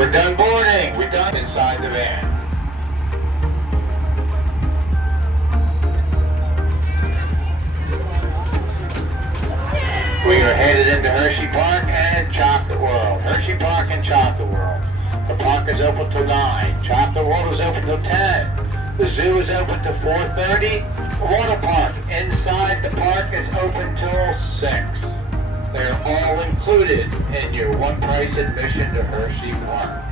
We're done boarding. We're done inside the van. We are headed into Hershey Park and Chocolate World. Hershey Park and Chocolate World. The park is open till 9. Chocolate World is open till 10. The zoo is open till 4:30. The water park inside the park is open till 6. They're all included in your one price admission to Hershey Park.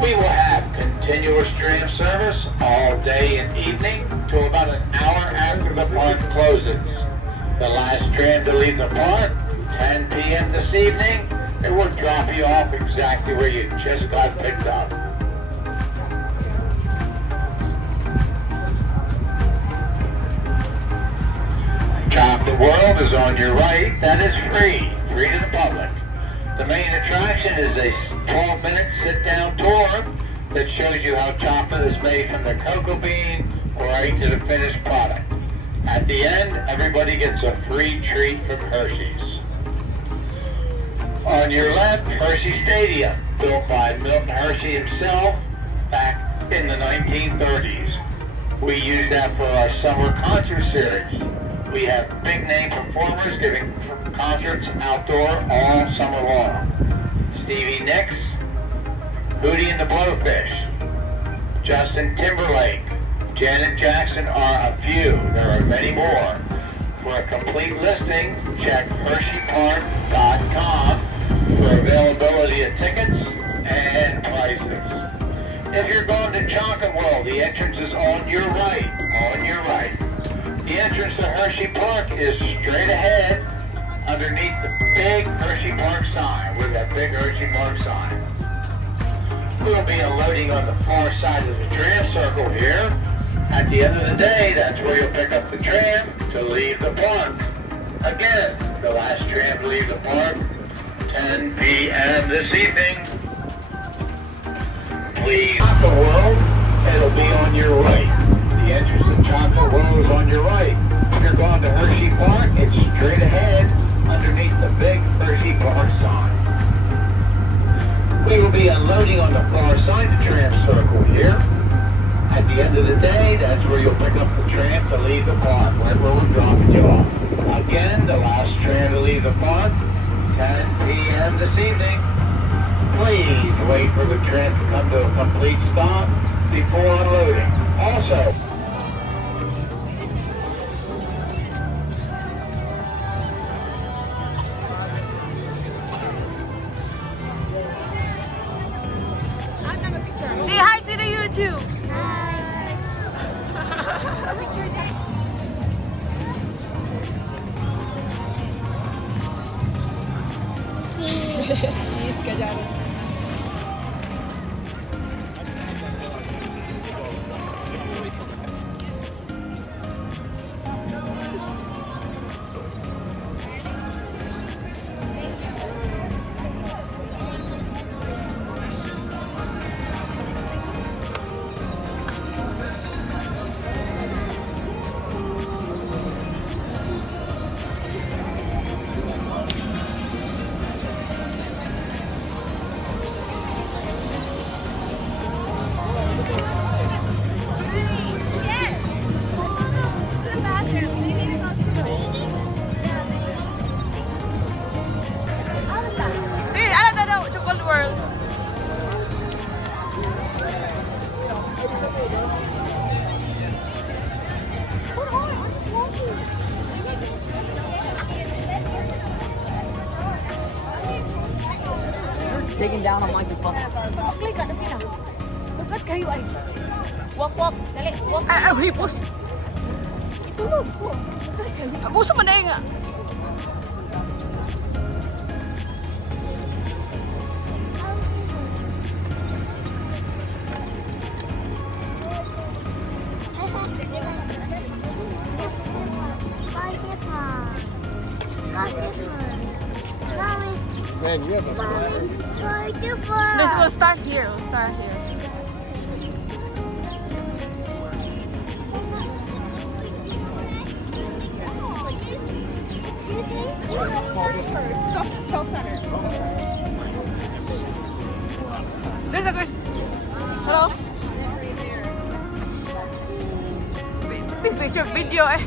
We will have continuous tram service all day and evening till about an hour after the park closes. The last tram to leave the park, 10 p.m. this evening, it will drop you off exactly where you just got picked up. Chocolate World is on your right. That is free to the public. The main attraction is a 12-minute sit-down tour that shows you how chocolate is made from the cocoa bean right to the finished product. At the end, everybody gets a free treat from Hershey's. On your left, Hershey Stadium, built by Milton Hershey himself back in the 1930s. We use that for our summer concert series. We have big-name performers giving concerts outdoor all summer long. Stevie Nicks, Hootie and the Blowfish, Justin Timberlake, Janet Jackson are a few. There are many more. For a complete listing, check HersheyPark.com for availability of tickets and prices. If you're going to Chocolate World, the entrance is on your right. On your right. The entrance to Hershey Park is straight ahead underneath the big Hershey Park sign, with that big Hershey Park sign. We'll be unloading on the far side of the tram circle here. At the end of the day, that's where you'll pick up the tram to leave the park. Again, the last tram to leave the park, 10 p.m. this evening. Please, Chocolate World, it'll be on your right. The entrance to Chocolate World is on your right. If you're going to Hershey Park, it's straight ahead underneath the big Hershey Park sign. We will be unloading on the far side of the tram circle here. At the end of the day, that's where you'll pick up the tram to leave the park, right where we're dropping you off. Again, the last tram to leave the park, 10 p.m. this evening. Please wait for the tram to come to a complete stop before unloading. Also, say hi to the YouTube. Cheese ka dyan. Digging down on my phone. Click ka na sila. Bagat kayo ay. Walk. Dali. Walk. Ay, pus. Itulog po. Bagat kayo. Puso mo na nga. Man, you have a We'll start here. There's a girl. Hello? Picture video eh.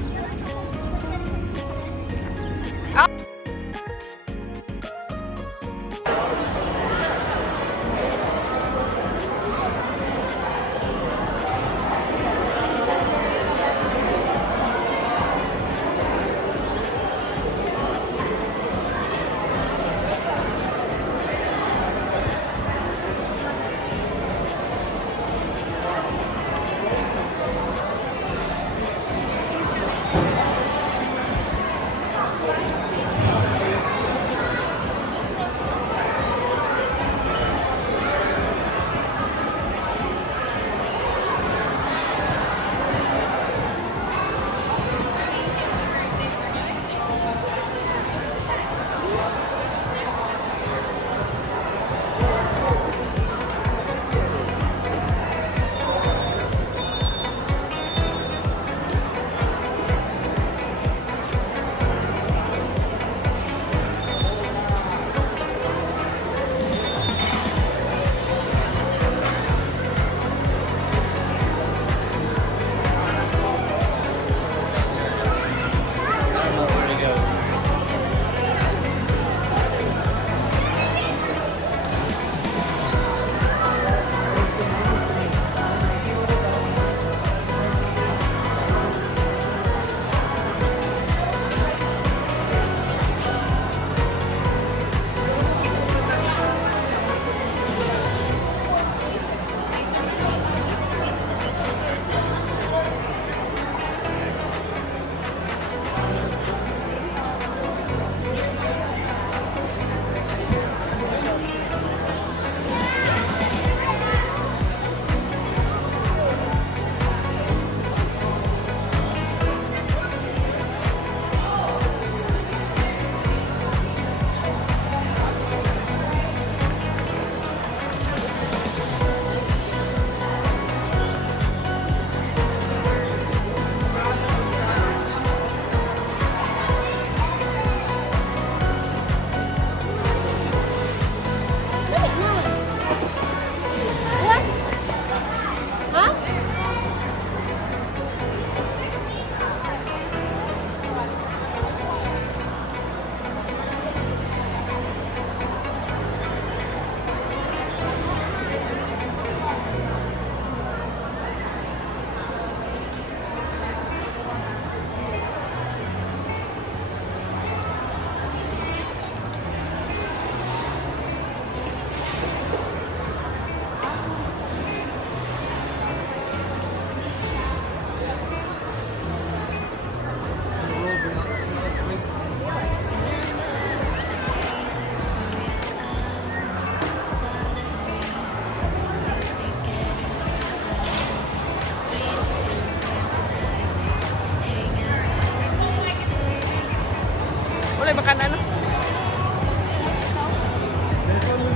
Wala ba kanan?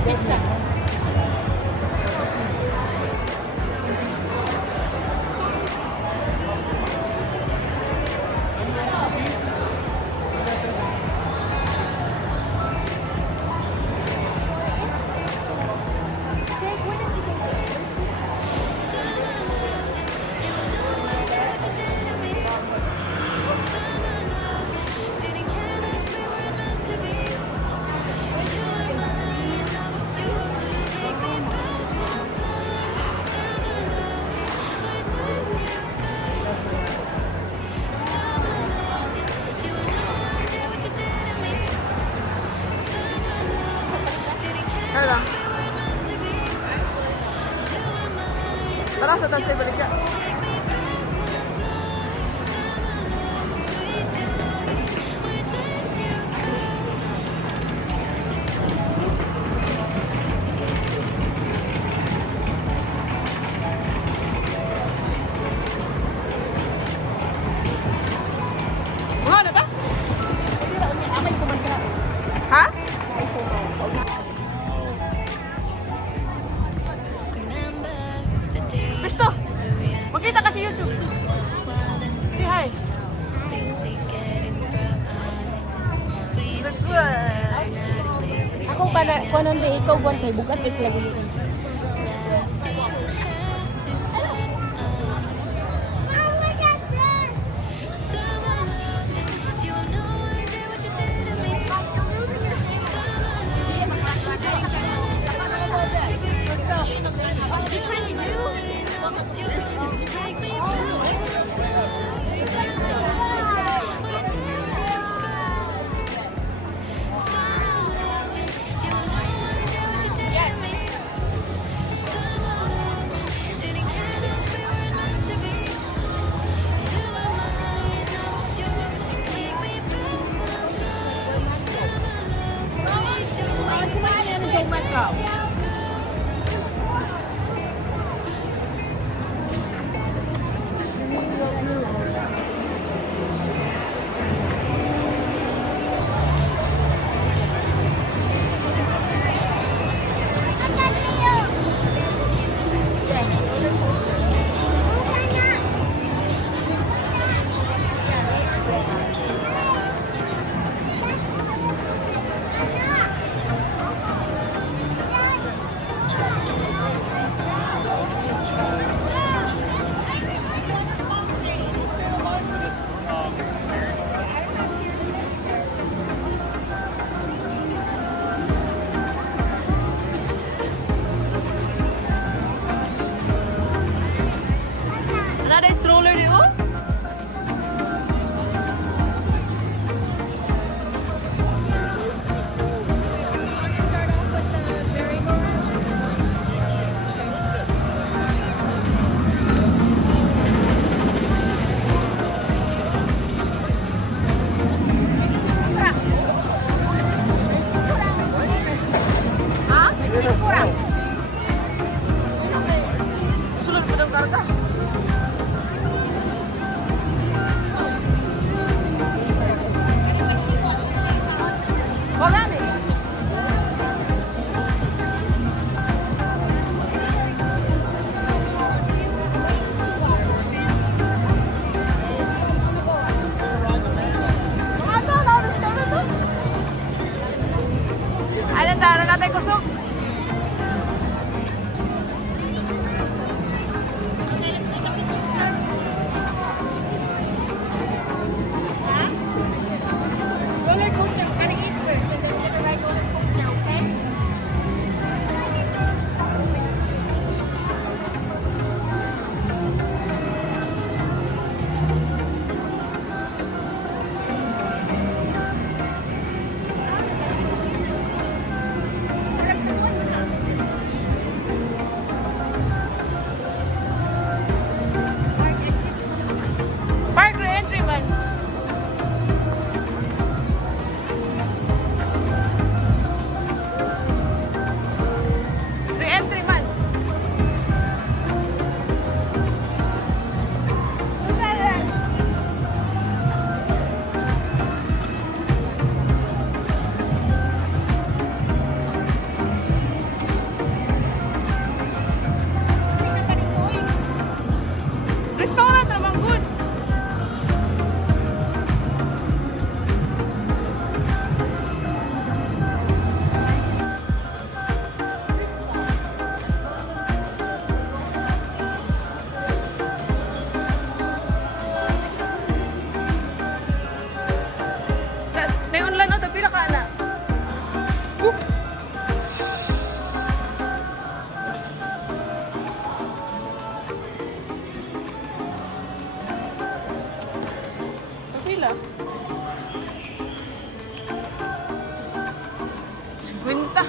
Pizza. Tara. Tara sa tansay balik ka. Mga ano ta? Ha? Kristo! Magkita ka sa YouTube. Say hi. That's good. Ako pa na, kung ano ikaw buwan kay bugat kay sila gulitin. ikaw. Ada stroller di oh? Hah? Kurang. Sulur pedang karga. Wala na eh. Mga to, na-restore na to. Ay, nandara natin kusog. Roller coaster, we're gonna eat first, and then we're gonna ride roller coaster, okay? Park re-entry man. Re-entry man. Restaurant naman good. Nayon lang no, tapi ka na. Oops. Pila? 50.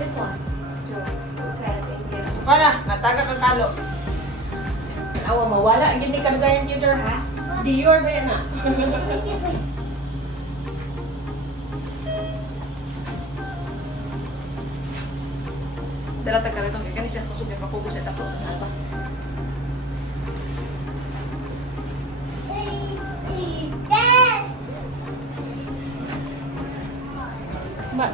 this one. Okay, thank you. Wala, nataga kang kalo. Awa, mawala. Gini kalugayan computer, ha? Dior ba yan, ha? Dala ka rito. Kaya siya kusog na papugo sa tapo. Ano ba? Ma,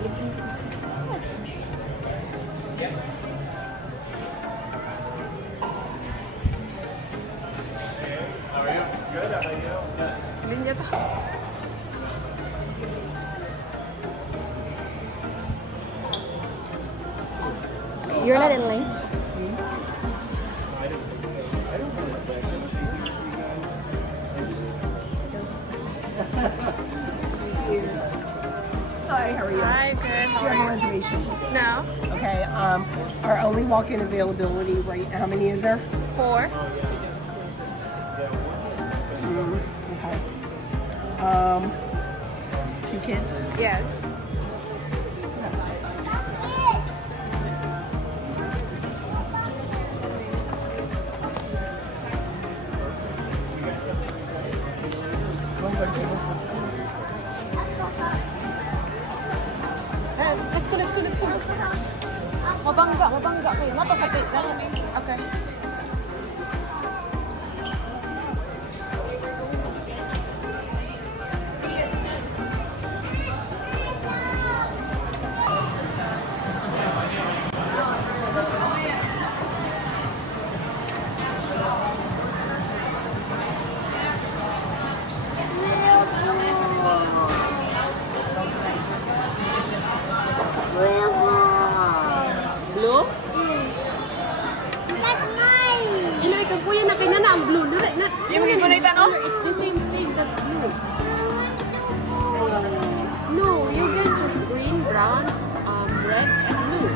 Linya to. You're not in line? Hi, how are you? Hi, good. Do you How have a are reservation? you? No. Okay, our only walk-in availability right, how many is there? 4. Okay. 2 kids? Yes. One go table 16. Let's go, let's go, let's go. Mabangga kayo. Nata sa pit. Okay. blue? Ina, ikaw po yan na kay Nana ang blue. Yung gigunita, no? It's the same thing. That's blue. No, you get just green, brown, red, and blue.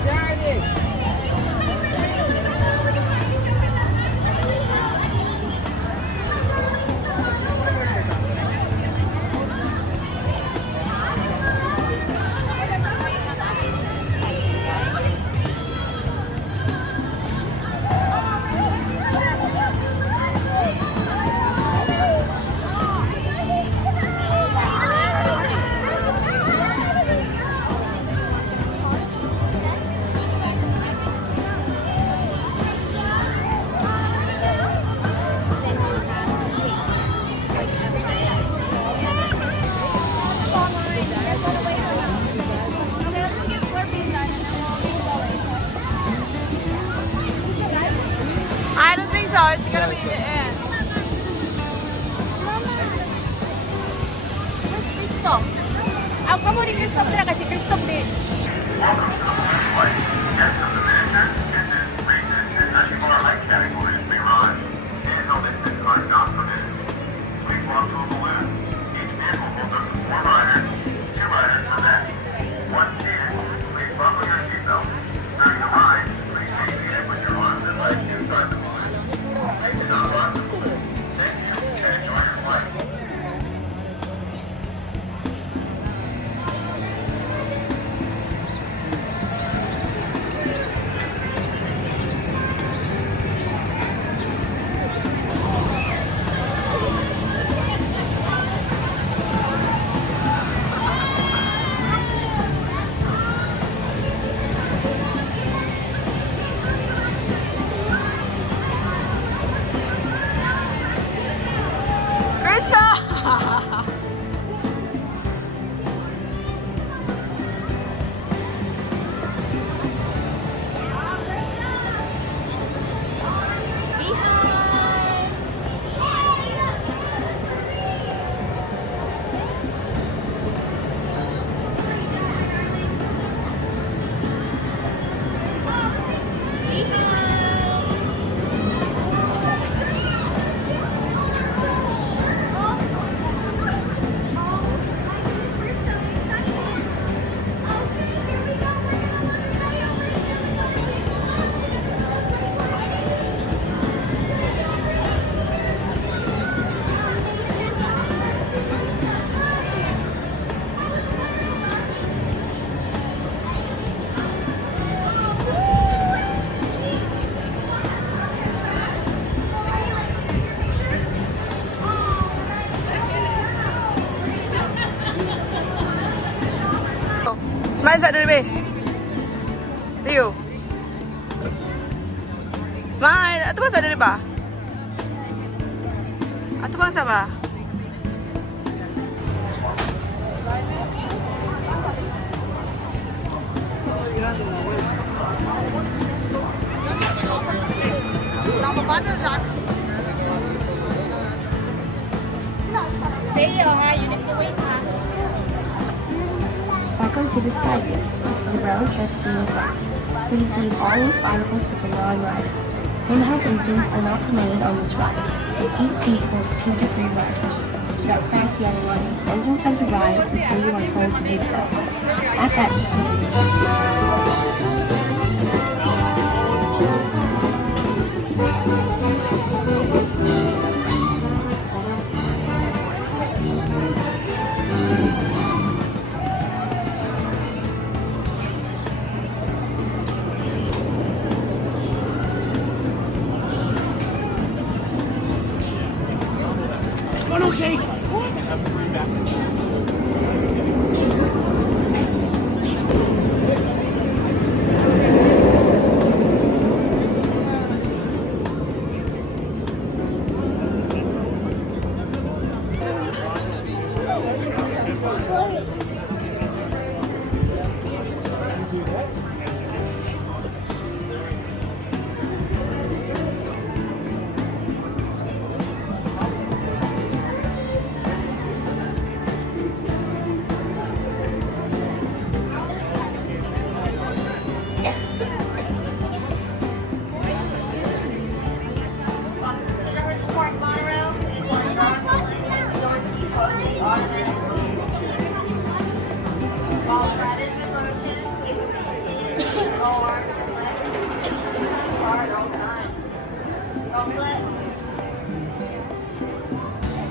There it is. I don't think so. It's gonna be the end. Stop. Ako mo rin Christoph na kasi Christoph din. Hershey Park height categories may run. Handheld infants are not permitted. Please walk to a balloon. Each vehicle will took 4 riders. 2 riders per deck. 1 seated. Please buckle your seatbelt. During the ride, please stay seated with your arms and legs inside the balloon. Do not rock the balloon. Thank you and enjoy your flight. Smile sa dali, Tiyo. Smile. Ato bang sa dali ba? Ato bang sa ba? Welcome to the stadium. This is a road trip to the south. Please leave all loose articles with the non-rider. In-house infants are not permitted on this ride. Each seat holds 2 to 3 riders. Do not cross the other line. Engines are to ride until you are told to do so. At that time,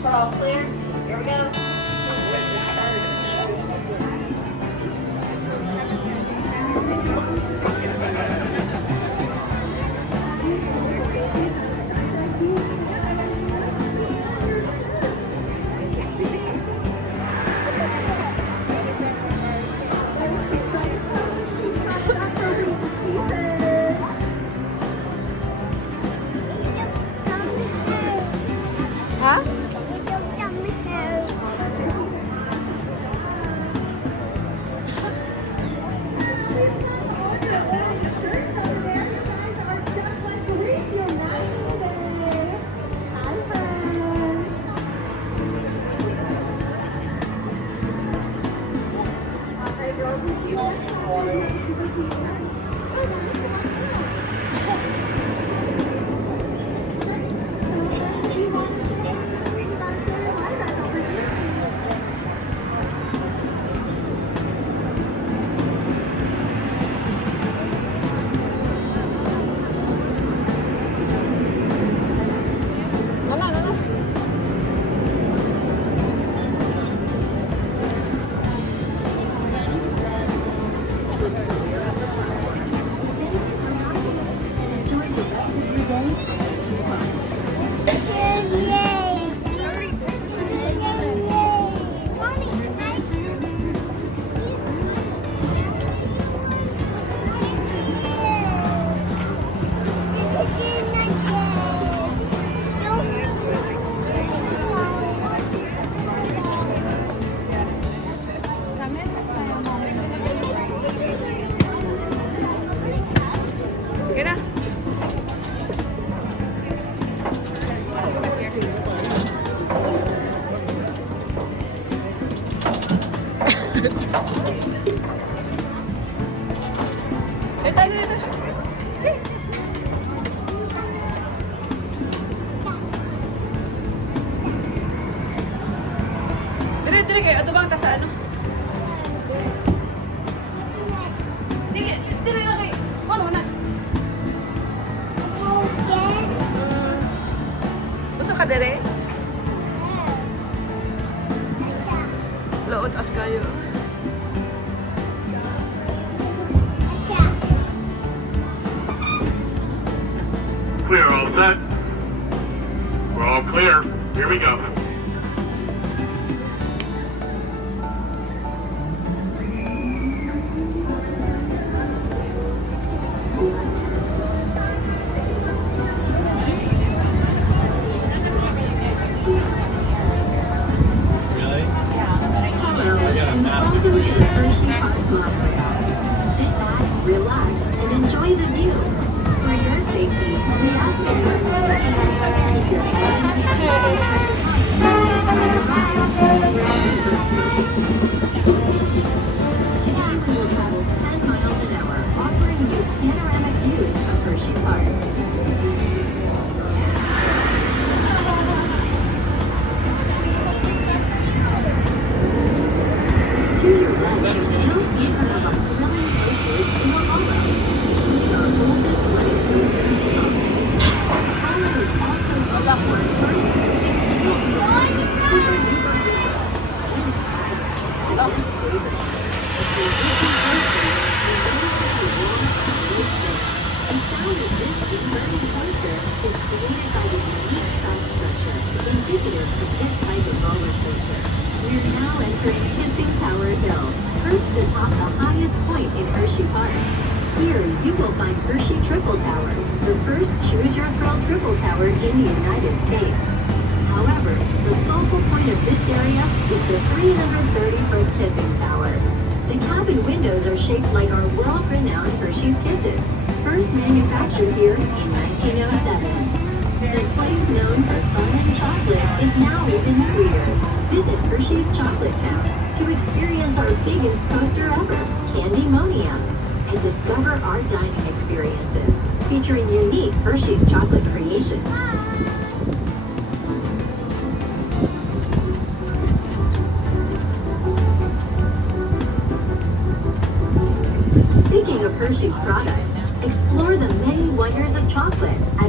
All clear? Here we go. Ha? Sige na. Dito, dito. Dire kayo, ato bang ta sa ano? Dire nga kayo. Ano na? Gusto ka dire? Laot as kayo. Clear, all set? We're all clear. Here we go. ground for smoking. Today we will travel 10 miles an hour, offering you panoramic views of Hershey Park. To your left, you'll see some of our thrilling coasters in Apollo, including our oldest running coaster, Apollo is also home to our first extreme super duper coaster. This favorite. If you're listening closely, you may hear the roar of wave fish. The sound of this inverted coaster is created by the unique track structure indicative of this type of roller coaster. We're now entering Kissing Tower Hill, perched atop the highest point in Hershey Park. Here, you will find Hershey Triple Tower, the first choose-your-thrill triple tower in the United States. However, the focal point of this area is the 330-foot Kissing Tower. The cabin windows are shaped like our world-renowned Hershey's Kisses, first manufactured here in 1907. The place known for fun and chocolate is now even sweeter. Visit Hershey's Chocolate Town to experience our biggest coaster ever, Candymonia, and discover our dining experiences featuring unique Hershey's chocolate creations. Speaking of Hershey's products, explore the many wonders of chocolate at